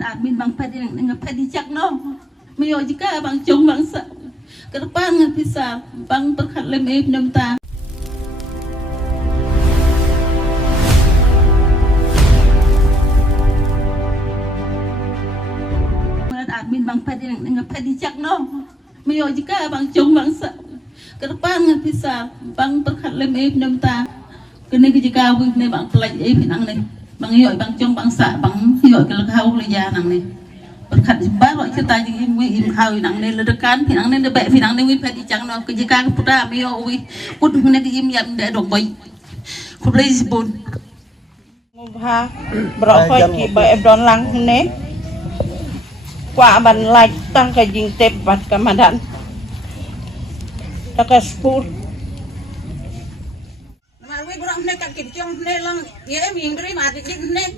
admin bang pedi dengan pedi cak no mayo jika bang jong bangsa ke depan ngan bisa bang berkat lemep namta admin bang pedi dengan pedi cak no mayo jika bang jong bangsa ke depan ngan bisa bang berkat lemep namta kene jika wih ne bang pelaj pinang ne bang yoi bang jong bangsa bang yoi ke lekau le ya nang ne berkat baru kita im hau nang ne ledekan pinang ne be pinang ne wi pedi cang no ke jika putra mio wi put ne di im yam de dong boy ku please bun ngubha bro khoi ki ba ebron lang ne kwa ban like tang ka jing tep bat kamadan taka school này cắt kịp trong này lăng ye miếng bери mà thì này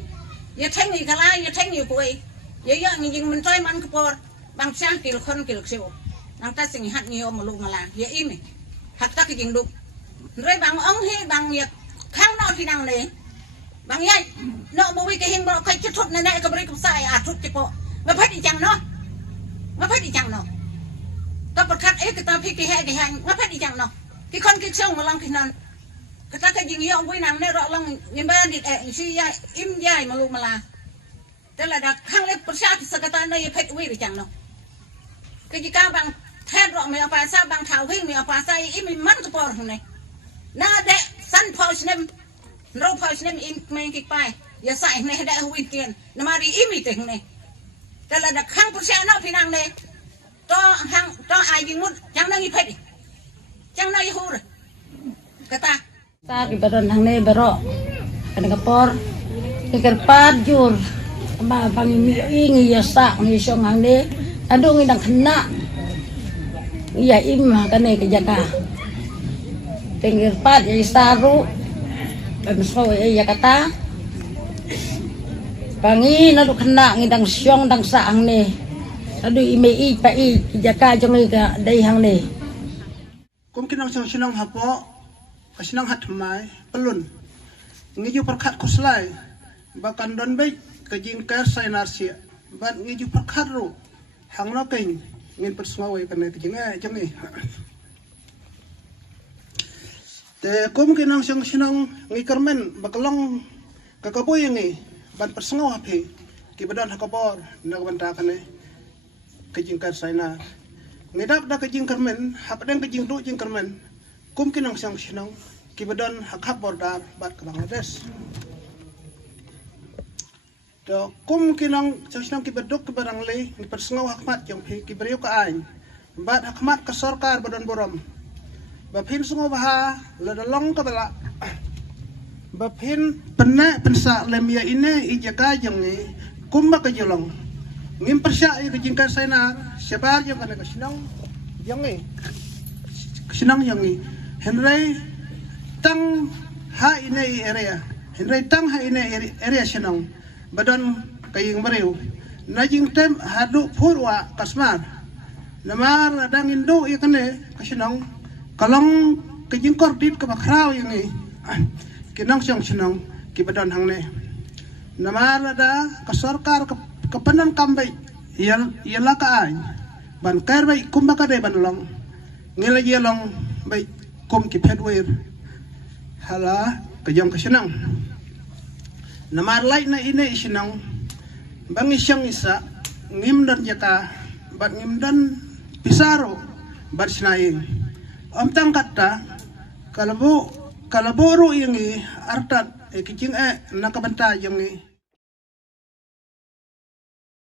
ye thanh gì cả lai ye thanh gì quậy ye ye nhưng mình chơi man kupor bang sang kil khon kil siu nang ta sing hat nhiều mà lu mà là ye im hat ta cái gì đục rồi bang ông he bang ye khang nọ thì nào này bang ye nọ mà cái hình bro cái chút này này cái beri cũng sai à chút tipo mà phải đi chăng nó mà phải đi chăng nó ta bật khát ấy cái ta phi cái hàng mà phải đi chăng nó cái con cái sông mà lăng cái non kata ka jing yo buy nang ne ro long ngin ba dit si ya im yai malu mala tela da khang le persat sakata na ye phet wi ri chang no ke jika bang thet ro me apa sa bang thau hi me apa sa im man ko por ne na de san phau snem ro phau snem in me ki pai ya sai ne da wi tien na ma ri im te ne tela da khang persat no pinang ne to ai jing mut chang na ngi phet chang na ye hu re kata ta ki baron hang ne baro kan kapor ki kerpat jur ba bang mi ngi ya sa ngi song hang ne adu ngi dang khna ya im kan ne ke jaka pinggir pat ya saru ben so ya kata bangi na du khna ngi dang syong dang sa hang ne adu ime i pa i jaka jong ngi ka dai hang ne kum kinang sang sinang hapo kasinang hat mai pelun ngiju perkat kuslai bakan don baik kajing ker sainar sia ban ngiju perkat ru hang no king ngin persngawai kana kajing jangi te kum kinang sang sinang ngikermen bakalong kakaboy ngi ban persngaw hape ki badan hakabor nagbanta kana kajing ker sainar ngidap da kajing kermen hapden kajing du jing kermen kum kinang sang sinang kibadan hakap bordar bat ke Bangladesh. Do kum kinang sang sinang kibaduk ke barang le ni persngau hakmat yang phi kibariu ka ain bat hakmat ke sarkar badan borom baphin sungau baha ladalong ka bala baphin penna pensa lemia ine ijaka jang ni kum ba ka jolong ngim persya ke jingkar sainar sebar yang kana ka sinang yang ni sinang yang ni Henry tang ha ine area Henry tang ha ine area sinong badan kaying bariu najing tem hadu purwa kasmar namar adang indo ikane kasinong kalong kajing kordit ka bakraw yang ni kinang siyang sinong kibadan hang ne namar ada kasarkar kapanan kambay yala ka ay ban karbay kumbaka de banlong ngila yelong bay kum ki pedwir hala kajang kasinang namar light na ine isinang bangi siyang isa ngimdan jaka bat ngimdan pisaro bat sinaing amtang kata kalaboro yang artat kijing nakabanta yang